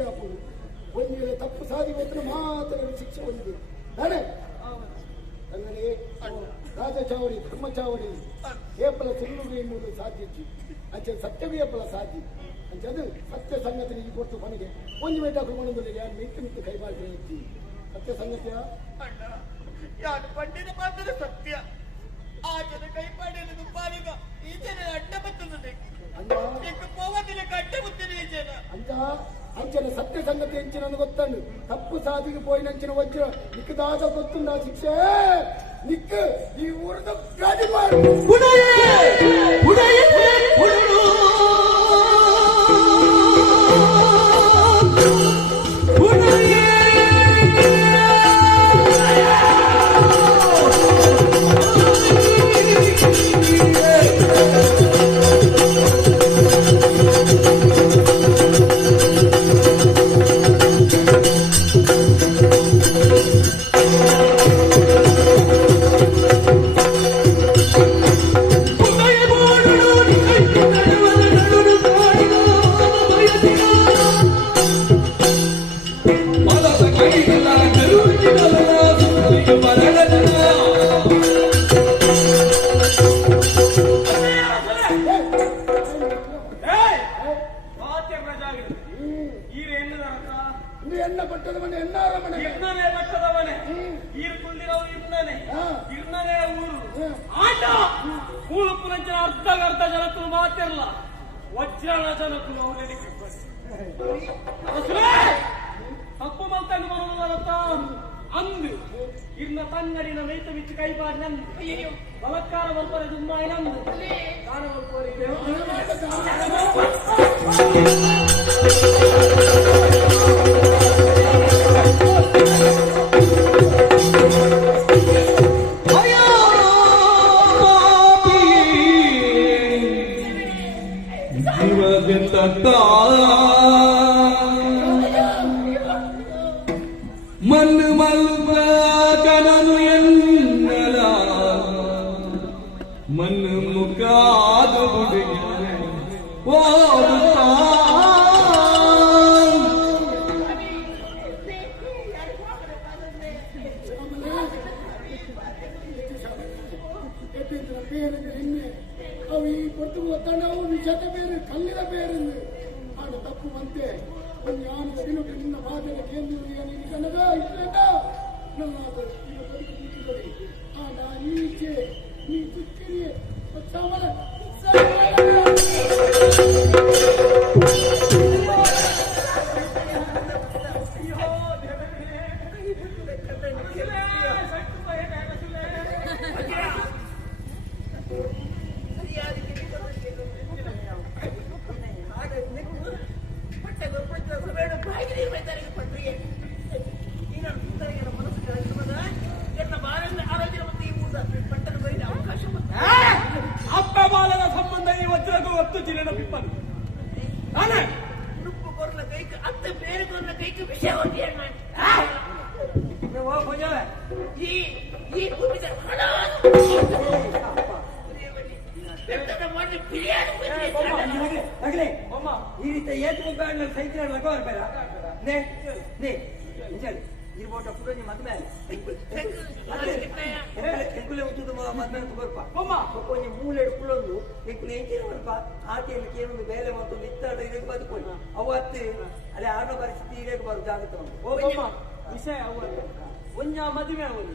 ಶಿಕ್ಷೆ ಹಾಕುದು. ಒಂದು ವೇಳೆ ತಪ್ಪು ಸಾಧಿ ಹೋದ್ರೆ ಮಾತ್ರ ಶಿಕ್ಷೆ ಹೊಂದಿದೆ ತಾನೆ. ಅಂದರೆ ರಾಜ ಚಾವಡಿ ಧರ್ಮ ಚಾವಡಿ ಏಪಲ ಸುಳ್ಳುಗೆ ಎನ್ನುವುದು ಸಾಧ್ಯ ಅಂಚೆ ಸತ್ಯವೇ ಏಪಲ ಸಾಧ್ಯ ಅಂಚೆ ಅದು ಸತ್ಯ ಸಂಗತಿ ಈಗ ಕೊಟ್ಟು ಕೊನೆಗೆ ಒಂದು ವೇಟ ಮನದಲ್ಲಿ ಯಾರು ಮಿತ್ತು ಮಿತ್ತು ಕೈ ಮಾಡ್ತೀನಿ ಇರ್ತಿ ಸತ್ಯ ಸಂಗತಿಯ ಯಾರು ಪಂಡಿತ ಮಾತ್ರ ಸತ್ಯ ಆ ಜನ ಕೈ ಮಾಡಿದ ಪಾಲಿಗ ಈ ಜನ ಅಡ್ಡ ಬರ್ತದೆ ಪೋವದಿನ ಅಡ್ಡ ಬರ್ತದೆ ಈ ಜನ ಅಂತ ಅಂಚನ ಸತ್ಯ ಸಂಗತಿ ಹೆಂಚಿನ ಗೊತ್ತಂಡು ತಪ್ಪು ಸಾಧಿಗೆ ಪೋಯಿನಂಚಿನ ವಜ್ರ ನಿಕ್ಕದಾದ ಗೊತ್ತುಂಡ ಶಿಕ್ಷೆ ನಿಕ್ಕ ಈ ಊರದ ಗಾಡಿ ಮಾಡಿ ಅರ್ಧ ಜನಕ್ಕೂ ಮಾತಿರಲ್ಲ ವಜ್ರನ ಜನಕ್ಕೂ ತಪ್ಪು ಮಲ್ತಂಡು ಬರುವುದರತ್ತ ಅಂದು ಇನ್ನ ತನ್ನಡಿನ ರೈತ ಬಿಟ್ಟು ಕೈ ಬಾರಿ ನಂದು ಬಲತ್ಕಾರ ಬರ್ತಾರೆ ದುಮ್ಮಾಯಿ ನಂದು ಕಾಣ ಮಣ್ಣು ಮಲ್ವ ಜನನು ಎನ್ನಲ ಮಣ್ಣು ಮುಖಾದ ಓದುತ್ತಾ ಅವು ಈ ಕೊಟ್ಟು ಒತ್ತಡವು ವಿಷದ ಬೇರೆ ಕಲ್ಲಿನ ಬೇರೆ ಆಗ ತಪ್ಪು ಬಂತೆ ಒಂದು ಯಾನು ದಿನಕ್ಕೆ ನಿನ್ನ ಬಾಧನ ಕೇಂದ್ರ ನೀನು ಕನ್ನಡ ಇಷ್ಟೇಟ ನನ್ನ ಆಗ ಈಚೆ ನೀ ಚಿಕ್ಕಿರಿ ಅಪ್ಪಮಾಲನ ಸಂಬಂಧ ಈ ವಜ್ರಗೂ ಒತ್ತು ಜಿಲ್ಲೆನ ಪಿಪ್ಪಲು ಕೊರಲ ಕೈക്ക് ಅತ್ತ ಬೇರೆ ಕೊರಲ ಕೈക്ക് ವಿಷಯ ಹೊಂದಿಯಣ್ಣ ಈ ಭೂಮಿದ ಹಣ ಈ ರೀತಿ ಏತು ಮುಗ್ಗಾಡ ಸೈತ್ರ ಲಗವರ್ಬೇಡ ನೇ ನೇ ನಿಜಾಲಿ ಇರ್ಬೋಟ ಪುರ ನಿಮ್ಮ ಮದ್ಮೇಲೆ ಎಂಕುಲೆ ಉತ್ತುದು ಮದ್ಮೇಲೆ ಬರ್ಪ ಕೊಂಚ ಮೂಲೆಡು ಪುಳೊಂದು ಎಂಕುಲೆ ಎಂಕೇನು ಬರ್ಪ ಆಕೆಯಲ್ಲಿ ಕೇಳೊಂದು ಬೇಲೆ ಮತ್ತೊಂದು ಇತ್ತಾಡ ಇದಕ್ಕೆ ಬದುಕೊಳ್ಳಿ ಅವತ್ತು ಅದೇ ಆಡೋ ಪರಿಸ್ಥಿತಿ ಇದಕ್ಕೆ ಬರು ಜಾಗೃತ ಉಂಟು ವಿಷಯ ಅವತ್ತು ಒಂಜ ಮದುವೆ ಅವನು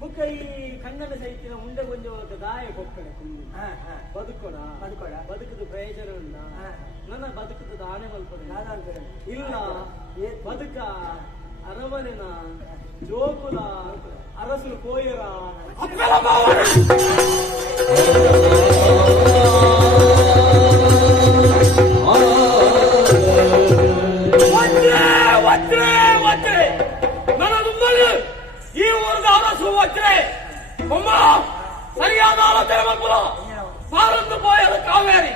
ಬುಕ್ಕ ಈ ಕನ್ನಡ ಸಾಹಿತ್ಯದ ಮುಂದೆ ಕೊಂಚ ದಾಯ ಕೊಕ್ಕಡೆ ಬದುಕೋಡ ಬದುಕೋಡ ಬದುಕದ ಪ್ರಯೋಜನ ಉಂಡ ನನ್ನ ಬದುಕದ ದಾನೆ ಮಲ್ಪದೆ ಇಲ್ಲ ಬದುಕ ಅರಮನೆನ ಜೋಕುಲ ಅರಸು ಕೋಯರ ಈ ಊರದ ಅರಸು ವಜ್ರೆ ಒಮ್ಮ ಸರಿಯಾದ ಆಲೋಚನೆ ಮಕ್ಕಳ ಪಾರಂದು ಪೋಯದ ಕಾವೇರಿ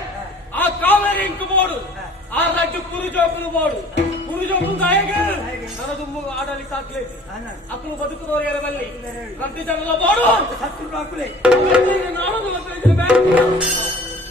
ಆ ಕಾವೇರಿ ಇಂಕು ಬೋಡು ಆ ರಡ್ಡು ಕುರುಜೋಕುಲು ಬೋಡು ಕುರುಜೋಕುಲು ದಾಯಗೆ ನನ್ನ ದುಂಬು ಆಡಳಿತ ಆಗ್ಲೇದು ಅಕ್ಕಳು ಬದುಕುದವರು ಎರವಲ್ಲಿ ರಡ್ಡು ಜನರ ಬೋಡು ಹತ್ತು ಹಾಕುಲೆ ನಾನೊಂದು ಬ್ಯಾಂಕ್